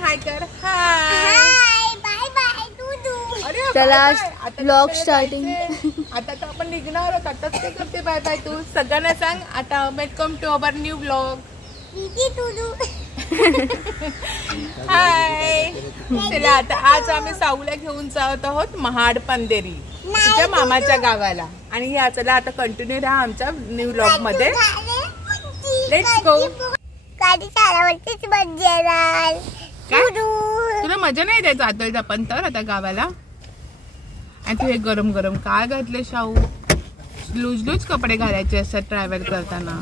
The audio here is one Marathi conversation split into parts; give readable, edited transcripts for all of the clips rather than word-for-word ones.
हाय कर. Hi bye bye to. अरे चला ब्लॉग स्टार्टिंग. आता तर आपण निघणार आहोत. आताच काय करते बाय बाय तू. सगळ्यांना सांग आता welcome to our new blog. Hi. चला आता आज आम्ही साऊला घेऊन जात आहोत महाड पंधेरी तिच्या मामाच्या गावाला. आणि या चला आता कंटिन्यू राहा आमच्या न्यू ब्लॉग मध्ये. Let's go. तुला मजा नाही द्यायचं आता आपण तर आता गावाला. आणि तू हे गरम गरम काय घातले शाहू. लूज लूज कपडे घालायचे असतात ट्रॅव्हल करताना.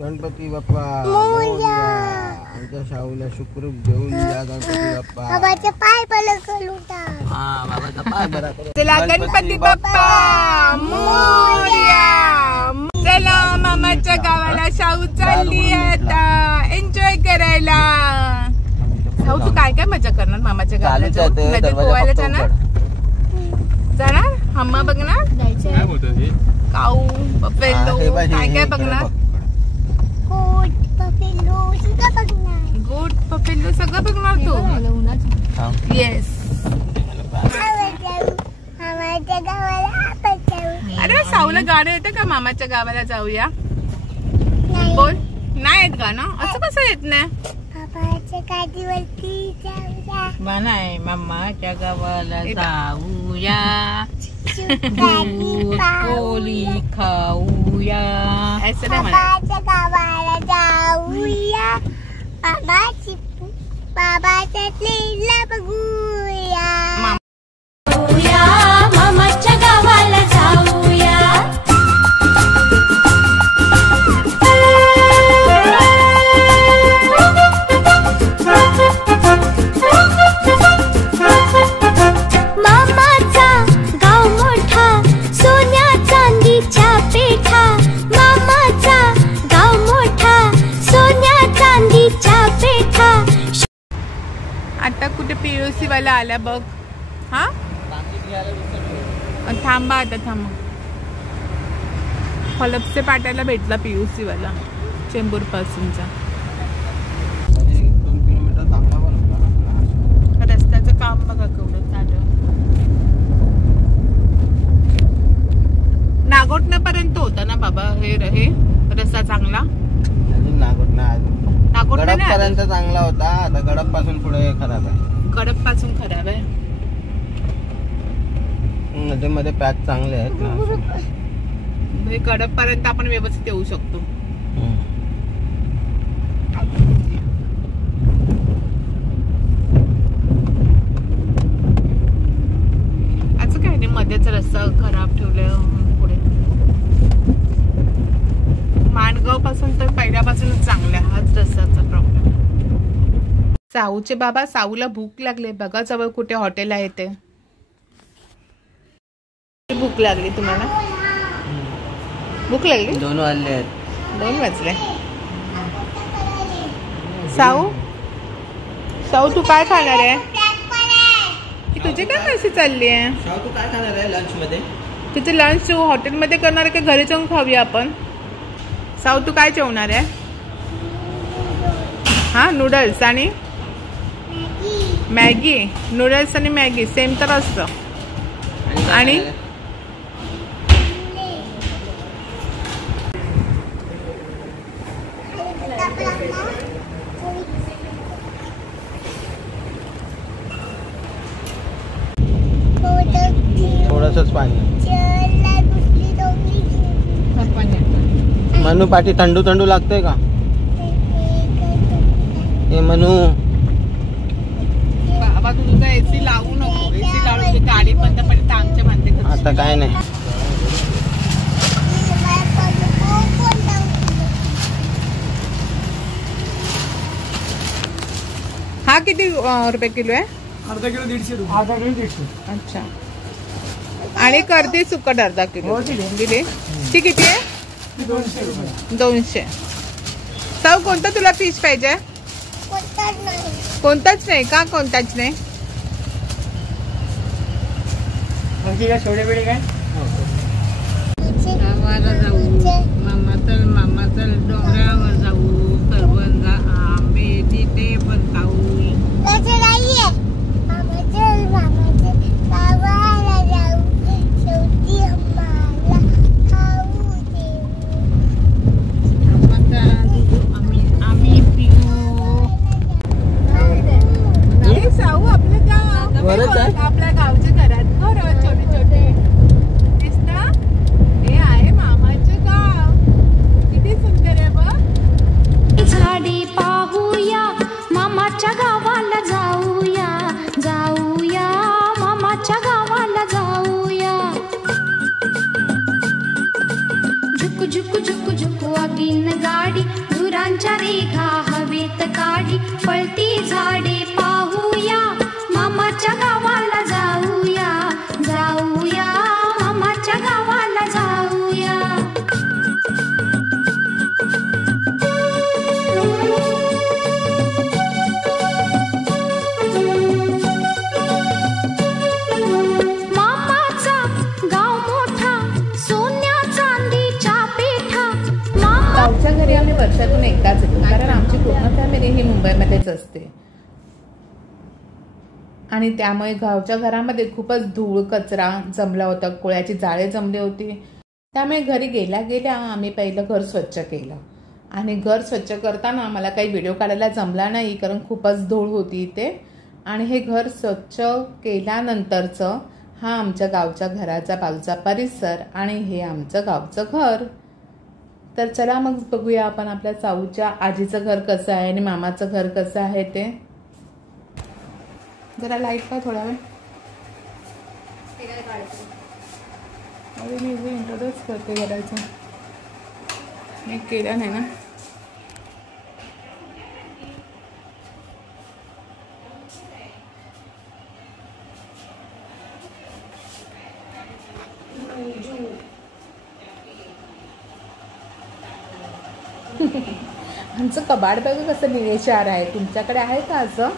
गणपती बाप्पा मोरया. आमच्या शाहूला सुखरूप घेऊन जा गणपती बाप्पा. बाबाचे पाय पलकलू टाक. हा बाबाचा पाय बरा करू. चला गणपती बाप्पा मोरया. चला मामाच्या गावाला शाहू चालली आता एन्जॉय करायला. शाहू तू काय काय मजा करणार मामाच्या गावाला जाऊन. नदीत पोहायला जाणार हम्मा बघणार काऊ बफेलो काय काय बघणार. गोट पपेल्लो सगळं बघणार तू. येस. अरे साऊला गाणं येतं का मामाच्या गावाला जाऊया बोल. नाही येत गाणं. असं कसं येत नाही. नाही मामाच्या गावाला जाऊया. पोळी खाऊया. असं नाही म्हणा. गावाला जाऊया. बाबाच्या लेला बघूया. मामाच्या गावाला जाऊया. मामाचा गाव मोठा सोन्या चांदीच्या पेठा. मामाचा गाव मोठा सोन्या चांदीच्या पेठा. आता कुठे पीयूसी वाला आला बघ. हा थांबा आता थांबा. फलपसे पाट्याला भेटला पीयूसी वाला चेंबूर पासूनचा. 2 किलोमीटर चांगला पण होता. रस्त्याचं काम बघा केवढं चालू. नागोटण्यापर्यंत होता ना बाबा हे रस्ता चांगला. गडप पर्यंत चांगला होता. आता गडप पासून पुढे खराब आहे. गडप पासून खराब आहे. मध्ये मध्ये पॅच चांगले आहेत ना. गडप पर्यंत आपण व्यवस्थित येऊ शकतो. असं काही नाही मध्येच रस्ता खराब ठेवलाय पुढे. माणगाव पासून तर पहिल्यापासूनच चांगला आहे. हाच रस्त्याचा प्रॉब्लेम. साऊचे बाबा साऊला भूक लागले बघा. जवळ कुठे हॉटेल आहे ते. भूक लागली तुम्हाला. भूक लागली. 2 वाजले आहेत. 2 वाजले. साऊ साऊ तू काय खाणार आहे. तुझी काय कशी चालली आहे. तू काय खाणार आहे लंच मध्ये. तुझं लंच तू हॉटेलमध्ये करणार आहे का घरी जाऊन खाऊया आपण. साऊ तू काय जेवणार आहे. हा नूडल्स आणि मॅगी. नूडल्स आणि मॅगी सेम तर असतं. आणि थोडंसंच पाणी. मनू पाठी थंडू थंडू लागतंय का. हे मनू बाबा तुझा एसी लावू नको. एसी लावू गाडी बंद पडते आमच्या बांधते. आता काय नाही. हा किती रुपये किलो आहे. अर्धा किलो 150 रुपये. अर्धा किलो 150. अच्छा. आणि करते सुकट अर्धा किलो दिले. ती किती आहे. 200 रुपये. 200. साऊ कोणता तुला फिश पाहिजे. कोणताच नाही का. कोणताच नाही. छोटे बेडे काय. मामा चल डोंगरावर जाऊ. करवंदा आंबे तिथे पण पळती झाडे पाहूया, मामाच्या गावाला जाऊया, जाऊया मामाच्या गावाला जाऊया. मामाचा गाव मोठा, सोन्या चांदीच्या पेठा. गावच्या घरी आम्ही वर्षातून एकदाच येतो, कारण आमची पूर्ण फॅमिली ही मुंबईमध्येच असते आणि त्यामुळे गावच्या घरामध्ये खूपच धूळ कचरा जमला होता, कोळ्याची जाळे जमली होती. त्यामुळे घरी गेल्या गेल्या आम्ही पहिलं घर स्वच्छ केलं आणि घर स्वच्छ करताना मला काही व्हिडिओ काढायला जमला नाही, कारण खूपच धूळ होती इथे. आणि हे घर स्वच्छ केल्यानंतरचं हा आमच्या गावच्या घराचा बाजूचा परिसर आणि हे आमचं गावचं घर. तर चला मग बघूया आपण आपल्या साऊच्या आजीचं घर कसं आहे आणि मामाचं घर कसं आहे ते. जरा लाईट का थोडा वेळ. अरे मी इंट्रोड्यूस करते घराचं, मी केलं नाही ना. आमचं कबाड बघा कसं निळेशार आहे. तुमच्याकडे आहे का असं?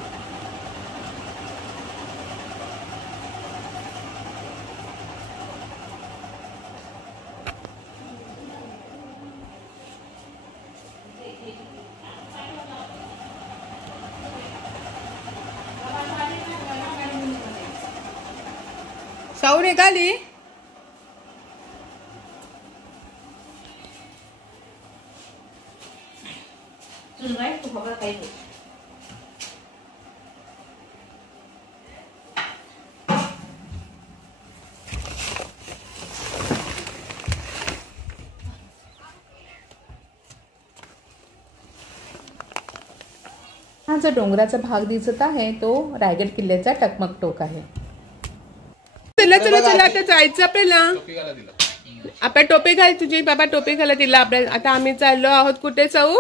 साऊ निघाली. हा जो डोंगराचा भाग दिसत आहे तो रायगड किल्ल्याचा टकमक टोक आहे. चला चला चला आता जायचं आपल्याला. आपल्या टोपी घाल, तुझी बाबा टोपी घाला तिला. आपल्या आता आम्ही चाललो आहोत कुठे जाऊ?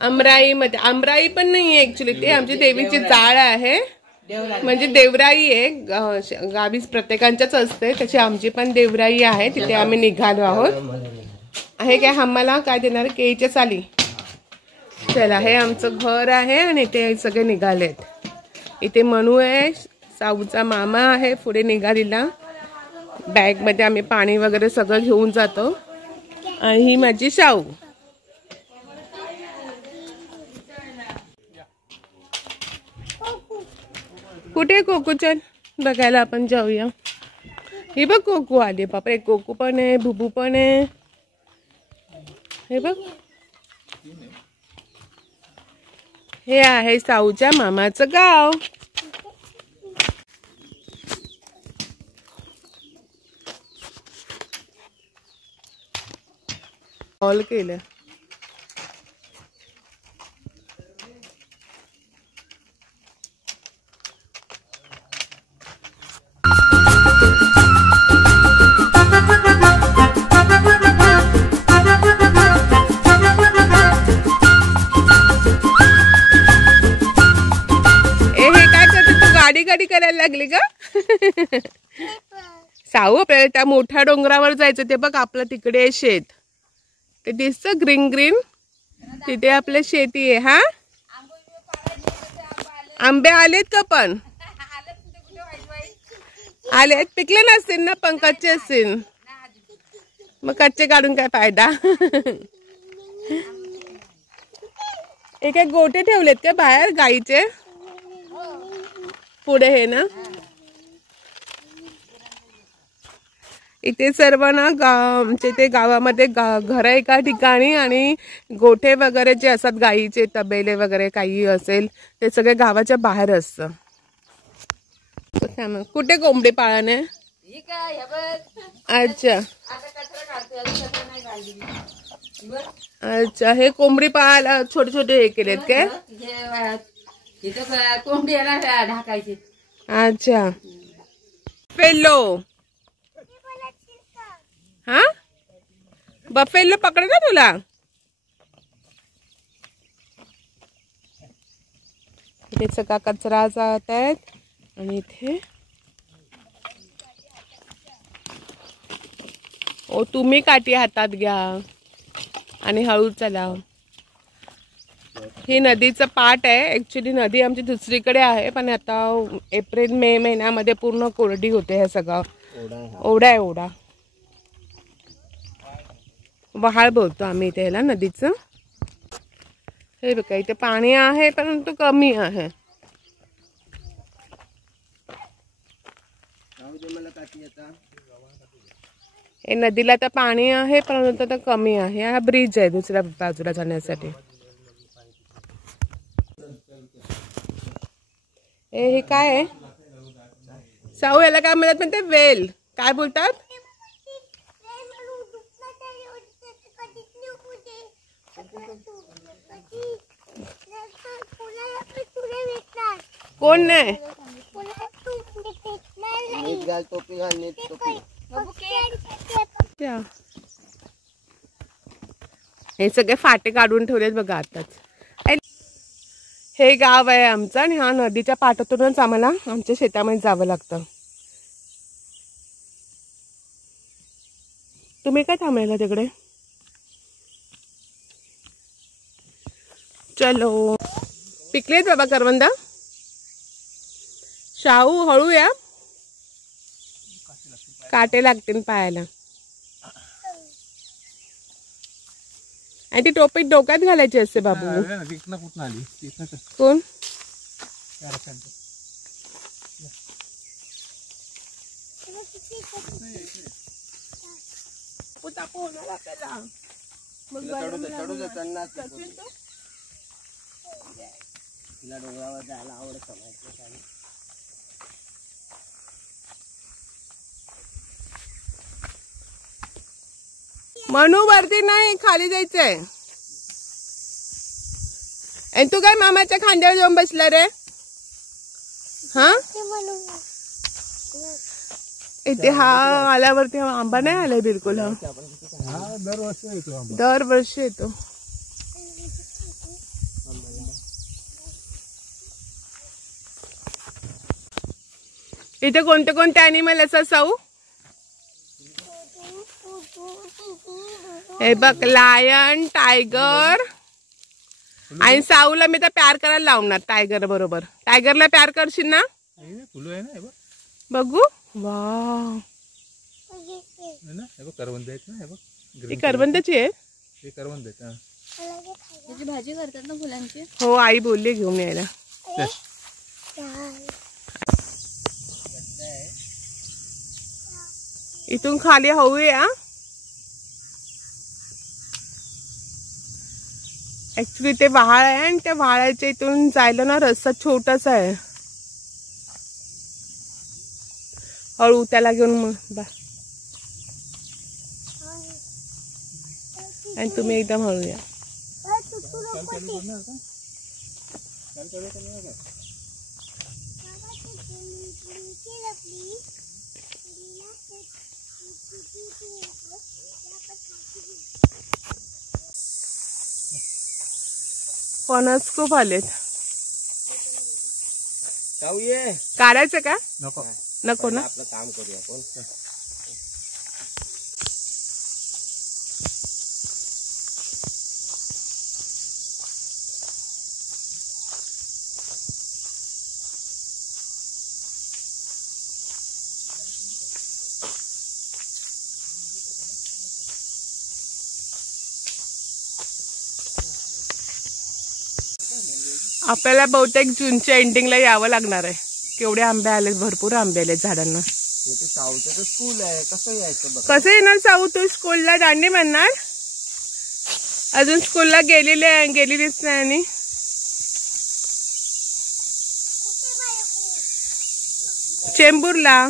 अमराई मध्ये. अमराई पण नाहीये ऍक्च्युली, ते आमची देवीची जाळ आहे, म्हणजे देवराई आहे. गावी प्रत्येकांच्याच असते, तशी आमची पण देवराई आहे. तिथे आम्ही निघालो आहोत. हे काय आम्हाला काय देणार? केळीच्या साली. चला, हे आमचं घर आहे आणि इथे सगळे निघालेत. इथे मनू आहे, साऊचा मामा आहे पुढे निघालेला. बॅग मध्ये आम्ही पाणी वगैरे सगळं घेऊन जातो. आणि ही माझी साऊ. कुठे कोकू? चल बघायला आपण जाऊया. हे बघ कोकू आली. बापरे, कोकू पण आहे, बुबू पण आहे. हे बघ, हे आहे साऊच्या मामाचं गाव. ऑल केलं. गाडी करायला लागली का? साऊ, आपल्याला त्या मोठ्या डोंगरावर जायचं. ते बघ आपलं तिकडे आहे शेत, ते दिसतं ग्रीन ग्रीन, तिथे आपलं शेती आहे. हा, आंबे आलेत का? पण आलेत, पिकले नसतील ना, पण कच्चे असतील. मग कच्चे काढून काय फायदा? हे काय गोटे ठेवलेत का बाहेर गाईचे? पुढे हे ना, इथे सर्व ना आमच्या इथे गावामध्ये घर एका ठिकाणी आणि गोठे वगैरे जे असतात गाईचे, तबेले वगैरे काही असेल ते सगळे गावाच्या बाहेर असतं. कुठे कोंबडी पाळण आहे? अच्छा अच्छा, हे कोंबडी पाळायला छोटे छोटे हे केलेत काय? कोंबडी ढाकायची. अच्छा, फेलो. हा, बफेलो पकडे ना तुला. इथे सगळा कचरा जात आहेत आणि इथे ओ तुम्ही काठी हातात घ्या आणि हळू चला. ही नदीचं पाट आहे. ऍक्च्युली नदी आमची दुसरीकडे आहे, पण आता एप्रिल मे महिन्यामध्ये पूर्ण कोरडी होते. हे सगळं ओढा आहे, ओढा वहाळ बोलतो आम्ही इथे ह्याला नदीचं. हे बघा इथे पाणी आहे परंतु कमी आहे. हे नदीला तर पाणी आहे परंतु आता कमी आहे. हा ब्रिज आहे दुसऱ्या बाजूला जाण्यासाठी. हे काय आहे साऊ, याला काय म्हणतात म्हणते? वेल काय बोलतात? कोण नाही? हे सगळे फाटे काढून ठेवलेत बघा आताच. हे गाव आहे आमचं आणि ह्या नदीच्या पाटातूनच आम्हाला आमच्या शेतामध्ये जावं लागतं. तुम्ही काय थांबलेला तिकडे? चलो पिकलेत बाबा करवंद. शाहू हळू या, काटे लागतील पायाला. आणि ती टोपी डोक्यात घालायची असते बाबू. कोण? म्हणू वरती नाही, खाली जायचंय. आणि तू काय मामाच्या खांद्यावर जाऊन बसला रे? हा इथे हा आल्यावरती आंबा नाही आलाय बिलकुल. हा दरवर्षी येतो. इथे कोणते कोणते अॅनिमल असतात साऊ? हे बघ लायन, टायगर. आणि साऊला मी तर प्यार करायला लावणार टायगर बरोबर. टायगरला प्यार करशील ना? बघू. वा ही करवंदाची आहे. त्याची भाजी करतात ना फुलांची. हो आई बोलली घेऊन यायला. इथून खाली हळूया. ऍक्च्युली ते वहाळ आहे आणि त्या वहाळाच्या इथून जायला ना रस्ता छोटासा आहे. हळू त्याला घेऊन आणि तुम्ही एकदम हळूया. फणस खूप आलेत. काढायचं का? नको नको ना. आपलं काम करूया आपण. आपल्याला बहुतेक जूनच्या एंडिंगला यावं लागणार आहे. केवढे आंबे आलेत, भरपूर आंबे आलेत झाडांना. साऊचं स्कूल आहे, कसं यायचं? कसं येणार साऊ तू स्कूलला? दांडी म्हणणार अजून स्कूलला गेलेलीच नाही. आणि चेंबूरला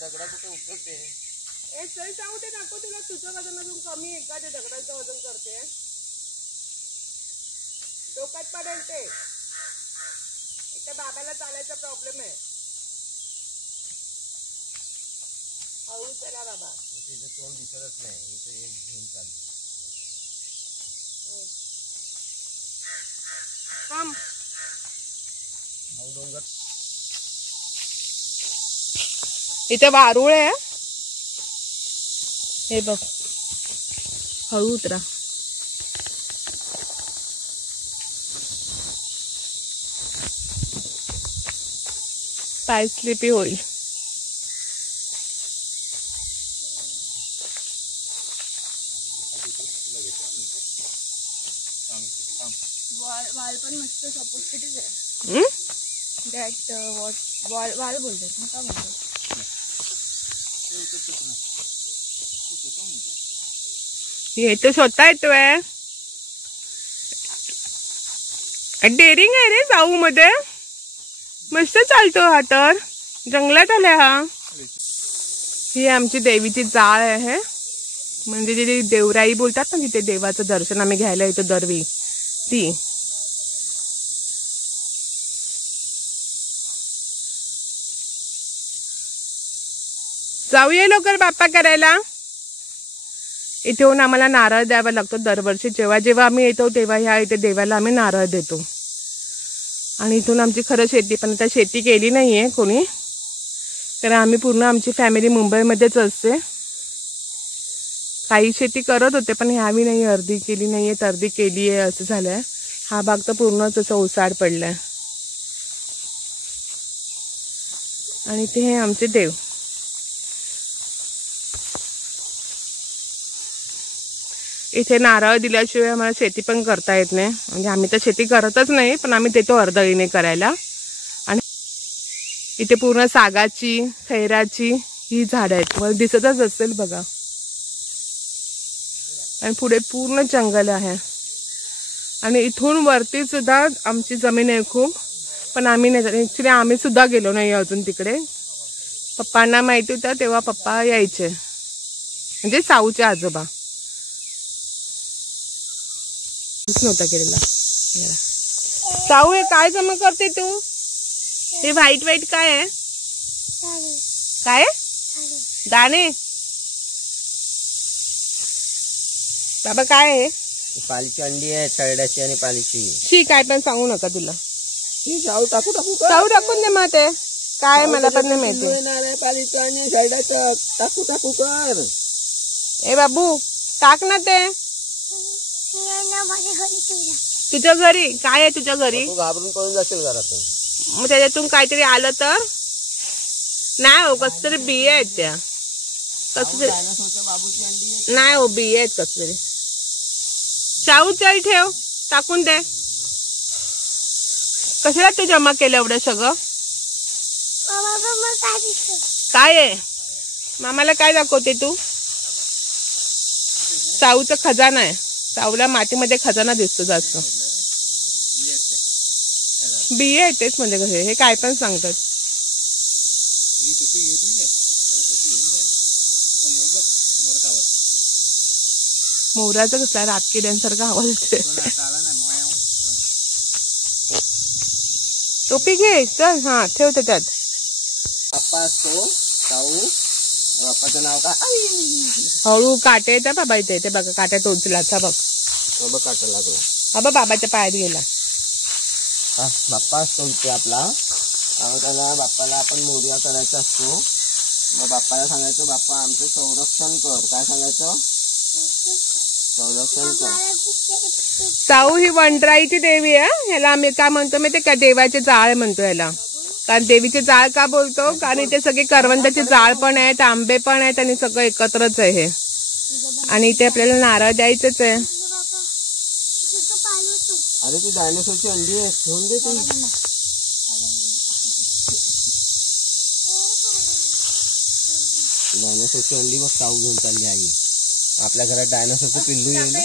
दगडा कुठे उचलते? जाऊ दे नको तुला. तुझं वजन अजून कमी आहे का? ते दगडाचं वजन करते. डोक्यात पडेल ते. त्या बाबाला चालायचा प्रॉब्लेम आहे. हळू चला बाबा. तिचं तोंड दिसतच नाही. इथं एक घेऊन चालली. थांब. डोंगर इथे वारुळ आहे. हे बघ, हळू उतरा. पाय स्लिपी होईल. वाल पण मस्त सपोर्टिव्ह आहे. दॅट वाल बोलतात ना, का बोलतात? हे तर स्वतः येतोय. डेअरिंग आहे रे जाऊ मध्ये. मस्त चालतो हा तर. जंगलात आलाय हा. ही आमची देवीची जाळ आहे. म्हणजे जे देवराई बोलतात ना, तिथे देवाचं दर्शन आम्ही घ्यायला येतो दरवेळी ती. जाऊया लवकर बाप्पा करायला. इथे येऊन आम्हाला नारळ द्यावा लागतो दरवर्षी. जेव्हा जेव्हा आम्ही येतो तेव्हा ह्या इथे देवाला आम्ही नारळ देतो. आणि इथून आमची खरं शेती पण आता शेती केली नाहीये कोणी, कारण आम्ही पूर्ण आमची फॅमिली मुंबईमध्येच असते. काही शेती करत होते पण ह्यावी नाही, अर्धी केली नाहीये, अर्धी केली आहे, असं झालंय. हा भाग तर पूर्णच असं ओसाड पडलाय. आणि ते हे आमचे देव. इथे नारळ दिल्याशिवाय आम्हाला शेती पण करता येत नाही. म्हणजे आम्ही तर शेती करतच नाही, पण आम्ही देतो अर्धळीने करायला. आणि इथे पूर्ण सागाची, खैराची ही झाडं आहेत. मला दिसतच असेल बघा. आणि पुढे पूर्ण जंगल आहे. आणि इथून वरती सुद्धा आमची जमीन आहे खूप, पण आम्ही नाही. ॲक्च्युली आम्ही सुद्धा गेलो नाही अजून तिकडे. पप्पांना माहिती होतं तेव्हा पप्पा यायचे, म्हणजे साऊचे आजोबा. नव्हता केलेला. साऊ हे काय जमा करते तू? हे व्हाईट व्हाईट काय आहे? काय दाणे? बाबा काय आहे? पालीची अंडी आहे, चरड्याची आणि पालीची. शी काय पण सांगू नका तुला. शाहू टाकू टाकू साऊ टाकून दे. मग ते काय मला पण नाही माहिती. पालीचं आणि चरड्याचं टाकू टाकू कर. ए बाबू टाक ना ते. तुझ्या घरी काय आहे? तुझ्या घरी तू घाबरून पळून जाशील घरातून. मग त्याच्यातून काहीतरी आलं तर नाही हो. कस तरी बिये आहेत त्या. कसं बाबूची अंडी आहे. नाही हो, बिये आहेत कस तरी. शाहू चल ठेव, टाकून दे. कशाला तू जमा केलं एवढं सगळं? काय आहे? मामाला काय दाखवते तू? साऊचा खजाना आहे. साऊला मातीमध्ये खजाना दिसतो जास्त. बिये आहेत तेच म्हणजे कसे. हे काय पण सांगतात. मोराचा कसला रातकिड्यांसारखा आवाज येते. टोपी घे चल. हा ठेव त्याच्यात. बाप्पा असतो साऊ. बाप्पाचं नाव काय? हळू काटे येतात बाबा इथे. ते बघा काट्या टोचलाचा बघ. बाबा काटा लागला. बाबा बाबाच्या पायात गेला. बाप्पा असतो इथे आपला. त्याला बाप्पाला आपण मोरया करायचा असतो. मग बाप्पाला सांगायचं बाप्पा आमचं संरक्षण कर. काय सांगायचं? संरक्षण कर. साऊ ही वनराईची देवी आहे. ह्याला आम्ही काय म्हणतो माहिती का? देवाचे जाळ म्हणतो ह्याला. कारण देवीचे जाळ का बोलतो? कारण इथे सगळे करवंदाचे जाळ पण आहेत, आंबे पण आहेत आणि सगळं एकत्रच आहे हे. आणि इथे आपल्याला नारळ द्यायचंच आहे. अरे ती डायनोसॉरची अंडी आहे, ठेवून दे तू. डायनोसॉरची अंडी मग साऊ घेऊन चालली आई. आपल्या घरात डायनोसॉरचं पिल्लू येईल.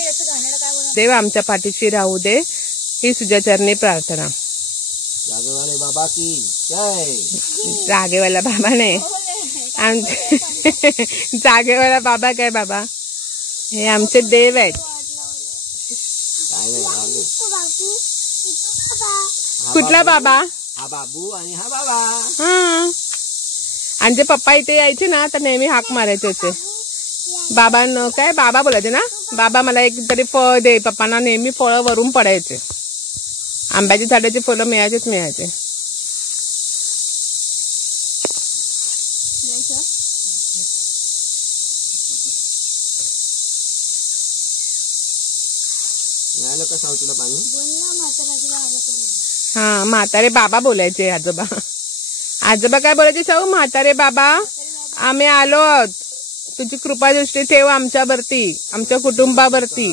देव आमच्या पाठीशी राहू दे ही तुझ्याचरणी प्रार्थना. जागेवाले बाबा की जय. जागेवाला बाबा नाही, जागेवाला बाबा काय बाबा? हे आमचे देव आहेत. कुठला बाबा? हा बाबू आणि हा बाबा. हा. आणि जे पप्पा इथे यायचे ना तर नेहमी हाक मारायचे होते. बाबांना काय बाबा बोलायचे ना, बाबा मला एक तरी फळ दे. पप्पांना नेहमी फळं वरून पडायचे. आंब्याची झाडाची फळं मिळायचेच मिळायचे. मिळालं का सावतीला पाणी? हा म्हातारे बाबा बोलायचे आजोबा. आजोबा काय बोलायचे साऊ? म्हातारे बाबा आम्ही आलो आहोत, तुझी कृपा दृष्टी ठेव आमच्यावरती, आमच्या कुटुंबावरती.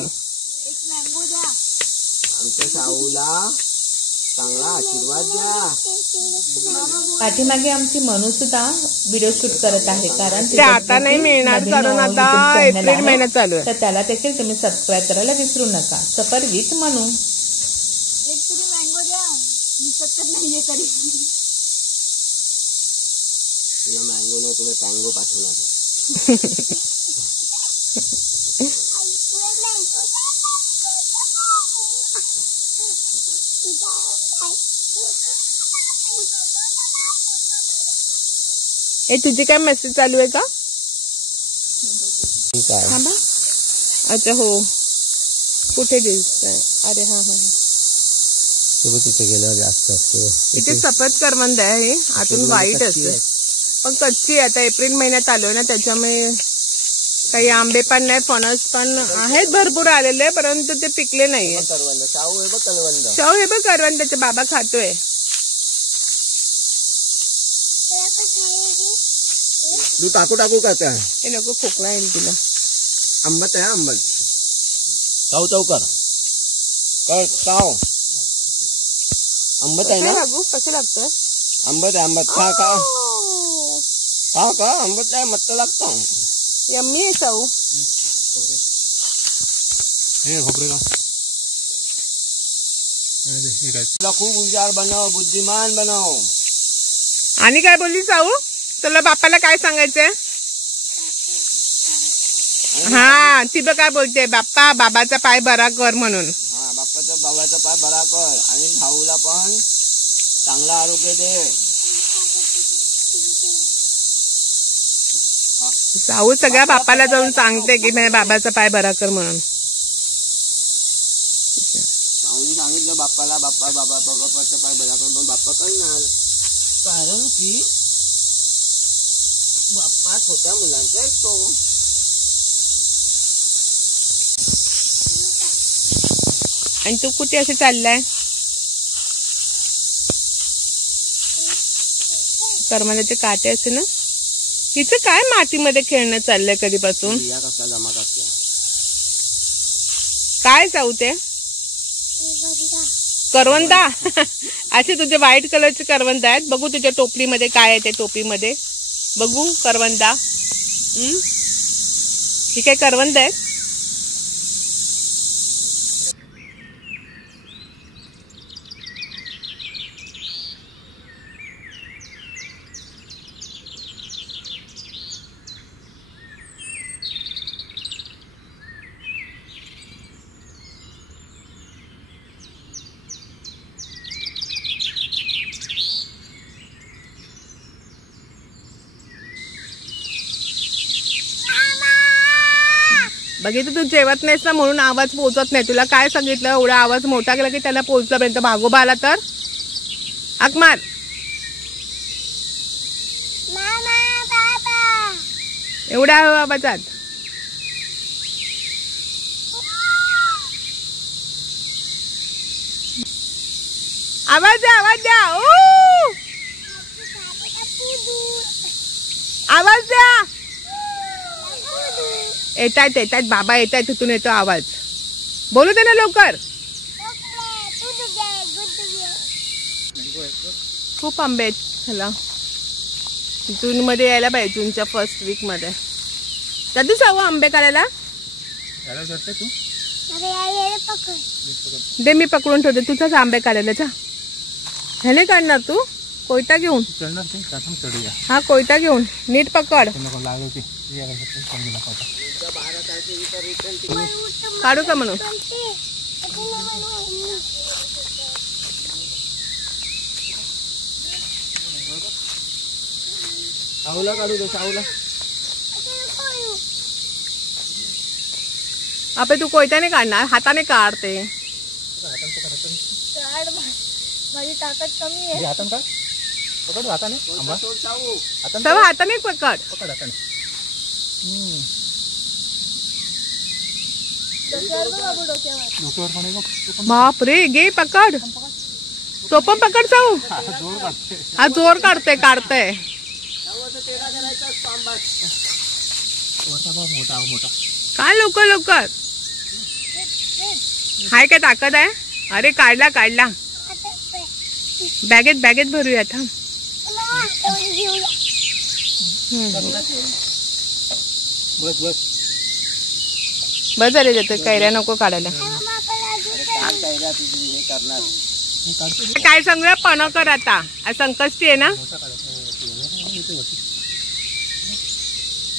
आमच्या शाहूला चांगला आशीर्वाद द्या. पाठीमागे आमची मनू सुद्धा व्हिडिओ शूट करत आहे, कारण ते आता नाही मिळणार कारण आता एप्रिल महिना चालू आहे. तर त्याला देखील तुम्ही सबस्क्राईब करायला विसरू नका. सफर विथ मनू. मँगो द्या, दिसत तर नाहीये तरी. तुला मँगो नाही, तुला टँगो पाठवणार. ए तुझी काय मेसेज चालू आहे का? ठीक आहे. थांबा. अच्छा हो, कुठे दिसतंय? अरे हा हा, तिथे गेल्यावर जास्त असते. इथे सफेद करवंद आहे, आतून व्हाईट असते पण कच्ची आहे. आता एप्रिल महिन्यात आलोय ना त्याच्यामुळे काही आंबे पण नाही, फणस पण आहेत भरपूर आलेले, परंतु ते पिकले नाहीये. करवंद शाहू हे बघ करवंद. शाहू हे बघ करवंद, त्याचे बाबा खातोय. तू टाकू टाकू करते. हे नको, खोकला येईल तुला. आंबट आहे आंबट. चाव चाव कर चाव. आंबट आहे ना लागू कसं लागतं? आंबट आहे आंबट. खा खा खा खा. आंबट आहे, मस्त लागतं. यम्मी आहे शाहू. हे खोबरेला तुला खूप हुशार बनव, बुद्धिमान बनव. आणि काय बोलली शाहू? तुला बापाला काय सांगायचंय? हा ती बघ काय बोलते, बाप्पा बाबाचा पाय बरा कर म्हणून. हा बाबाचा पाय बरा कर आणि शाहूला पण चांगला आरोग्य दे. शाहू सगळ्या बापाला जाऊन सांगते की नाही बाबाचा पाय बरा कर म्हणून. शाहूने सांगितलं बाप्पाला, बाप्पाचा पाय बरा कर, पण बाप्पा करणार. कारण की बाप्पा छोट्या मुलांचा असतो. आणि तू कुठे असे चाललाय? करमल्याचे काटे असे ना. हिचं काय मातीमध्ये खेळणं चाललंय कधीपासून? या कसला जमा करते काय जाऊ ते करवंदा? असे तुझे व्हाईट कलरचे करवंद आहेत. बघू तुझ्या टोपलीमध्ये काय आहे ते. टोपलीमध्ये बघू करवंदा. ही काय करवंद आहेत? बघितलं तू जेवत नाहीस ना म्हणून आवाज पोहोचत नाही. तुला काय सांगितलं, एवढा आवाज मोठा केला की त्याला पोहोचल्यापर्यंत. भागोबा आला तर हाक मार. एवढ्या आवाजात आवाज द्या, आवाज द्या. आवाज द्या. येतात येतात बाबा येतात, तिथून येतो आवाज. बोलू दे ना लवकर. खूप आंबे आहेत ह्याला. जून मध्ये यायला पाहिजे, जूनच्या फर्स्ट वीक मध्ये. कधी जाऊ आंबे काढायला? दे मी पकडून ठेवते. तुझाच आंबे काढायला जा. ह्याने काढणार तू? कोयता घेऊन. हा कोयता घेऊन नीट पकड. काढू का म्हणून? शाहूला काढू दे शाहूला. आपे तू कोयत्याने काढणार हाताने काढते. माझी ताकद कमी आहे. हाताने का पकड हाताने आंबा सोड शाहू. तेव्हा हाताने पकड. पकड हाताने. डोक्यावर बघ बाबू डोक्यावर. डोक्यावर पण आहे बघ. बाप रे घे पकड. तो पण पकड जाऊ. जोर काढते. हा जोर काढते. शाहूचं तेरा करायचा असतो आंबा. मोठा मोठा. काय लवकर हाय काय ताकद आहे. अरे काढला बॅगेत भरूया थांब. बस बस झाले जाते कैऱ्या नको काढायला. कैऱ्या तुझी हे करणार. काय सांगूया पण कर आता आज संकष्टी आहे ना.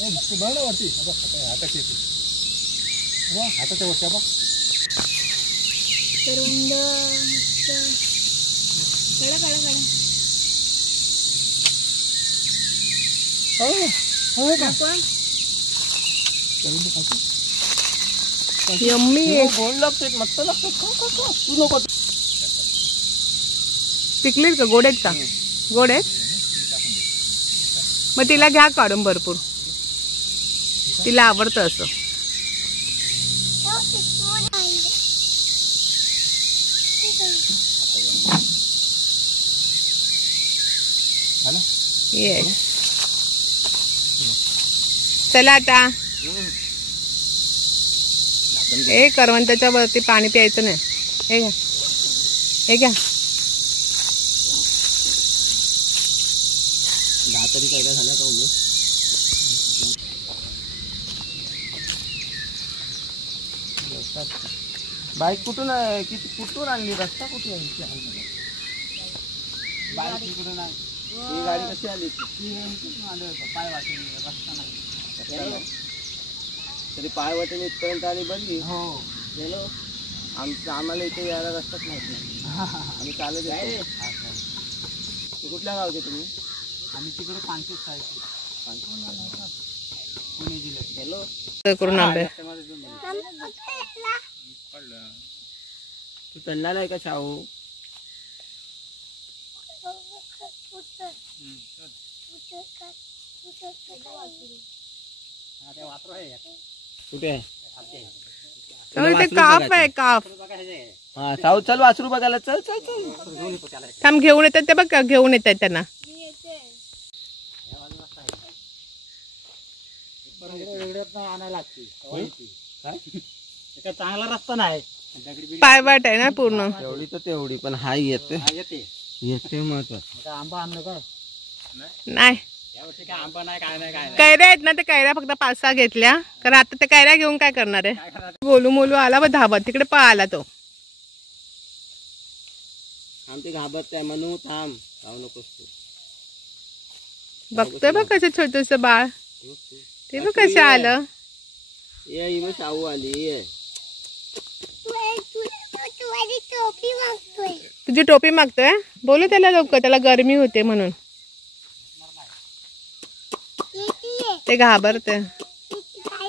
वरती हाताची हाताच्या वरती बघ. रुंद यम्मी गोड लागते मस्त लागते. तू नको. पिकलीत का गोड आहेत का. गोड आहेत मग तिला घ्या काढून भरपूर. तिला आवडतं असं. येस चला आता. हे करवंताच्या वरती पाणी प्यायचं नाही. हे घ्या 10 तरी कैऱ्या झाल्या का उमे. बाईक कुठून कुठून आणली. रस्ता कुठे आहे. बाईक कुठून आहे. ही गाडी कशी आली. पाय वाटून रस्ता नाही तरी पाय वाटून इथपर्यंत आली बनली. हो गेलो. आम्हाला इथे यायला रस्ताच माहिती नाही. आम्ही चालत येतो. कुठल्या गावचे तुम्ही. आम्ही तिकडे पानशेत साईड पुणे जिल्ह्यात. हॅलो करून आंबे तू चढला नाही का शाहू. कुठे आहे. ते काफ आहे काफ. हा शाहू चल वासरू बघायला. चल थांब घेऊन येतात ते बघ. घेऊन येतात त्यांना. आणायला लागते. चांगला रस्ता नाही. पायवाट आहे ना पूर्ण. तेवढी तर तेवढी पण हाय येते महत्वाचं. आंबा आणलं काय नाही. आंबा नाही काय नाही कैऱ्या आहेत ना. ते कैऱ्या फक्त 5-6 घेतल्या कारण आता ते कैऱ्या घेऊन काय करणार आहे. बोलू मोलू आला व धावत तिकडे पळाला तो. आमचे घाबरते म्हणू. थांब जाऊ नकोस तू. बघतोय बघ कसं छोटस बाळ. ते बघ कसं आलं. ये मग शाहू आली. ये तुझी टोपी मागतोय. बोलू त्याला लवकर. त्याला गरमी होते म्हणून ते घाबरते.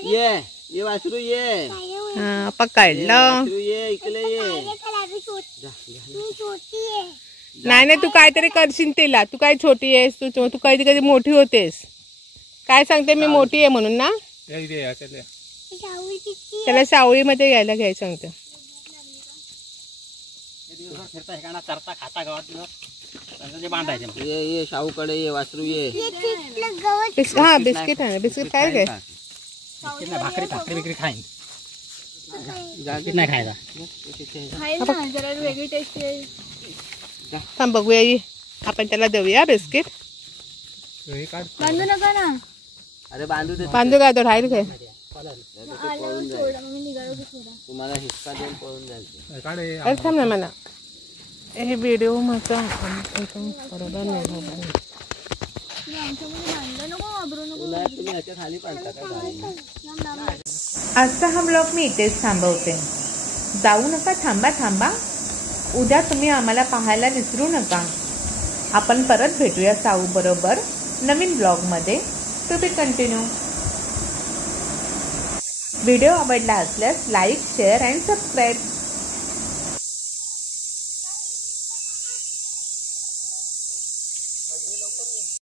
ये वासरू ये. हा पकडलं. वासरू ये इकडे ये. नाही तू काहीतरी करशील तिला. तू काय छोटी आहेस. तू कधी कधी मोठी होतेस. काय सांगते मी मोठी आहे म्हणून ना. त्याला सावळीमध्ये यायला घ्यायचं सांगते. चरता खाता गावात बांधायचे. ये शाहूकडे ये. वासरू ये. हा बिस्किट आहे. बिस्किट काय काय. भाकरी बिकरी खाईन. नाही खायचा. जरा वेगळी टेस्ट आहे. थांब बघूया. ये आपण त्याला देऊया बिस्किट. बांधू नका ना. अरे बांधू दे. बांधू काय तो राहील काय. तुम्हाला हिस्सा देऊन पळून जायचं. अरे थांब ना मला. हे व्हिडिओ माझा एकदम बरोबर नाही. तुम्ही ह्याच्या खाली पाडता काय. आजचा हा ब्लॉग मी इथेच थांबवते. जाऊ नका. थांबा. उद्या तुम्ही आम्हाला पाहायला विसरू नका. आपण परत भेटूया साऊ बरोबर नवीन ब्लॉगमध्ये. To be continue. व्हिडिओ आवडला असल्यास लाईक, शेअर अँड सबस्क्राईब.